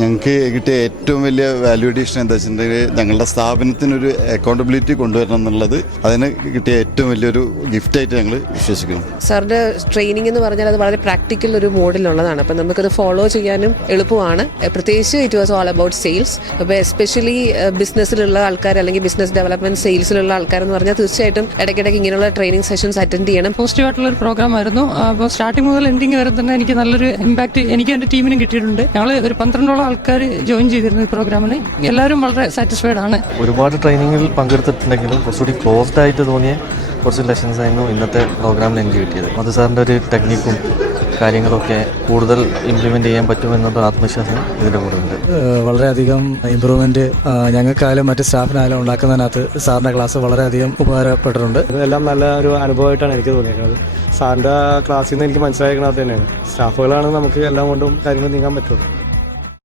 ഞങ്ങൾക്ക് കിട്ടിയ ഏറ്റവും വലിയ വാല്യൂ അഡീഷൻ എന്താ വെച്ചിട്ടുണ്ടെങ്കിൽ ഞങ്ങളുടെ സ്ഥാപനത്തിനൊരു അക്കൗണ്ടബിലിറ്റി കൊണ്ടുവരണം എന്നുള്ളത് അതിന് കിട്ടിയ ഏറ്റവും വലിയൊരു ഗിഫ്റ്റായിട്ട് ഞങ്ങൾ വിശ്വസിക്കുന്നു. സാറിൻ്റെ ട്രെയിനിങ് എന്ന് പറഞ്ഞാൽ അത് വളരെ പ്രാക്ടിക്കൽ ഒരു മോഡിലുള്ളതാണ്. അപ്പം നമുക്കത് ഫോളോ ചെയ്യാനും എളുപ്പമാണ്. പ്രത്യേകിച്ച് it was all about sales. അപ്പോൾ എസ്പെഷ്യലി ബിസിനസ്സിലുള്ള ആൾക്കാർ അല്ലെങ്കിൽ ബിസിനസ് ഡെവലപ്മെന്റ് സെയിൽസിലുള്ള ആൾക്കാരെന്ന് പറഞ്ഞാൽ തീർച്ചയായിട്ടും ഇടയ്ക്കിടയ്ക്ക് ഇങ്ങനെയുള്ള ട്രെയിനിങ് സെഷൻസ് അറ്റൻഡ് ചെയ്യണം. പോസിറ്റീവായിട്ടുള്ള ഒരു പ്രോഗ്രാം ആയിരുന്നു. അപ്പോൾ സ്റ്റാർട്ടിംഗ് മുതൽ എൻഡിങ് വരെ തന്നെ എനിക്ക് നല്ലൊരു ഇമ്പാക്ട് എനിക്ക് എൻ്റെ ടീമിനും കിട്ടിയിട്ടുണ്ട്. ഞങ്ങൾ ഒരു 12ഓളം ആൾക്കാർ ജോയിൻ ചെയ്തിരുന്നു ഈ പ്രോഗ്രാമിന്. എല്ലാവരും വളരെ സാറ്റിസ്ഫൈഡ് ആണ്. ഒരുപാട് ട്രെയിനിങ്ങിൽ പങ്കെടുത്തിട്ടുണ്ടെങ്കിലും കുറച്ചുകൂടി ക്ലോസ്ഡ് ആയിട്ട് തോന്നിയ കുറച്ച് ലെസൺസ് ആയിരുന്നു ഇന്നത്തെ പ്രോഗ്രാമിൽ എനിക്ക് കിട്ടിയത്. അത് സാറിൻ്റെ ഒരു ടെക്നിക്കും കാര്യങ്ങളൊക്കെ കൂടുതൽ ഇംപ്ലിമെന്റ് ചെയ്യാൻ പറ്റുമെന്നുള്ള ആത്മവിശ്വാസം ഇതിൻ്റെ കൂടെ ഉണ്ട്. വളരെയധികം ഇമ്പ്രൂവ്മെന്റ് ഞങ്ങൾക്കായാലും മറ്റ് സ്റ്റാഫിനായാലും ഉണ്ടാക്കുന്നതിനകത്ത് സാറിന്റെ ക്ലാസ് വളരെയധികം ഉപകാരപ്പെട്ടിട്ടുണ്ട്. ഇതെല്ലാം നല്ല ഒരു അനുഭവമായിട്ടാണ് എനിക്ക് തോന്നിയിരിക്കുന്നത്. സാറിന്റെ ക്ലാസ്സിൽ നിന്ന് എനിക്ക് മനസ്സിലാക്കുന്നത് തന്നെയാണ് സ്റ്റാഫുകളാണ് നമുക്ക് എല്ലാം കൊണ്ടും കാര്യങ്ങൾ നീങ്ങാൻ പറ്റുള്ളൂ.